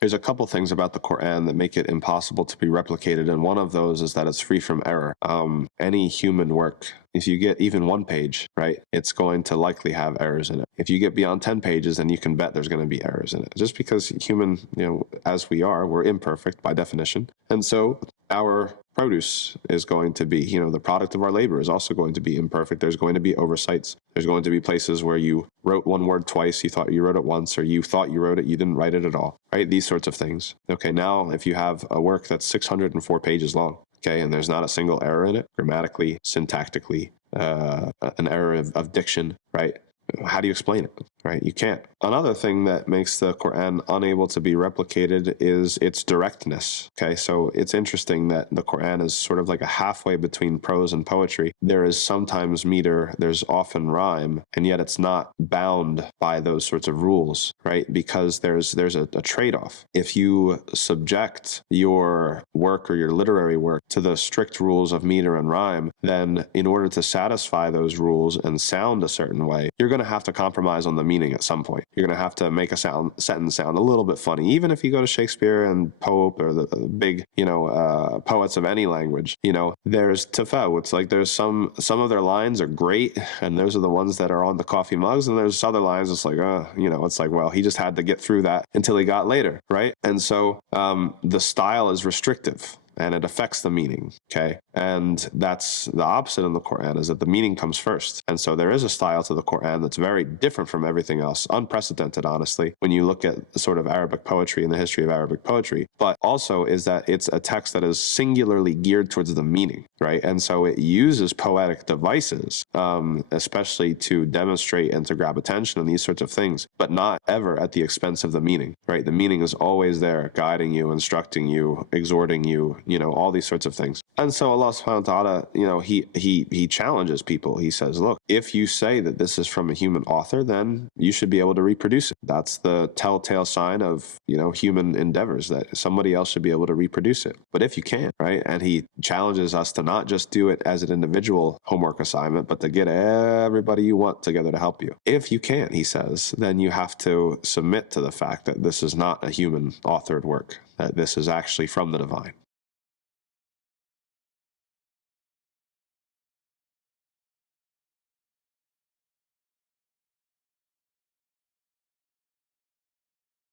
there's a couple things about the Quran that make it impossible to be replicated, and one of those is that it's free from error. Any human work, if you get even one page, right, it's going to likely have errors in it. If you get beyond 10 pages, then you can bet there's going to be errors in it. Just because human, as we are, we're imperfect by definition. And so our produce is going to be, the product of our labor is also going to be imperfect. There's going to be oversights. There's going to be places where you wrote one word twice, you thought you wrote it once, or you thought you wrote it, you didn't write it at all, right? These sorts of things. Okay, now if you have a work that's 604 pages long, okay, and there's not a single error in it, grammatically, syntactically, an error of diction, right? How do you explain it, right? You can't. Another thing that makes the Quran unable to be replicated is its directness, okay? So it's interesting that the Quran is sort of like a halfway between prose and poetry. There is sometimes meter, there's often rhyme, and yet it's not bound by those sorts of rules, right? Because there's a trade-off. If you subject your work or your literary work to the strict rules of meter and rhyme, then in order to satisfy those rules and sound a certain way, you're going to have to compromise on the meaning at some point. You're going to have to make a sentence sound a little bit funny. Even if you go to Shakespeare and Pope or the big, poets of any language, there's tafawut. It's like there's some of their lines are great, and those are the ones that are on the coffee mugs, and there's other lines it's like, it's like, well, he just had to get through that until he got later, right? And so the style is restrictive, and it affects the meaning, okay? And that's the opposite in the Quran, is that the meaning comes first. And so there is a style to the Quran that's very different from everything else, unprecedented, honestly, when you look at the sort of Arabic poetry and the history of Arabic poetry, but also is that it's a text that is singularly geared towards the meaning, right? And so it uses poetic devices, especially to demonstrate and to grab attention and these sorts of things, but not ever at the expense of the meaning, right? The meaning is always there, guiding you, instructing you, exhorting you, all these sorts of things. And so Allah subhanahu wa ta'ala, he challenges people. He says, look, if you say that this is from a human author, then you should be able to reproduce it. That's the telltale sign of, human endeavors, that somebody else should be able to reproduce it. But if you can't, right? And he challenges us to not just do it as an individual homework assignment, but to get everybody you want together to help you. If you can't, he says, then you have to submit to the fact that this is not a human authored work, that this is actually from the divine.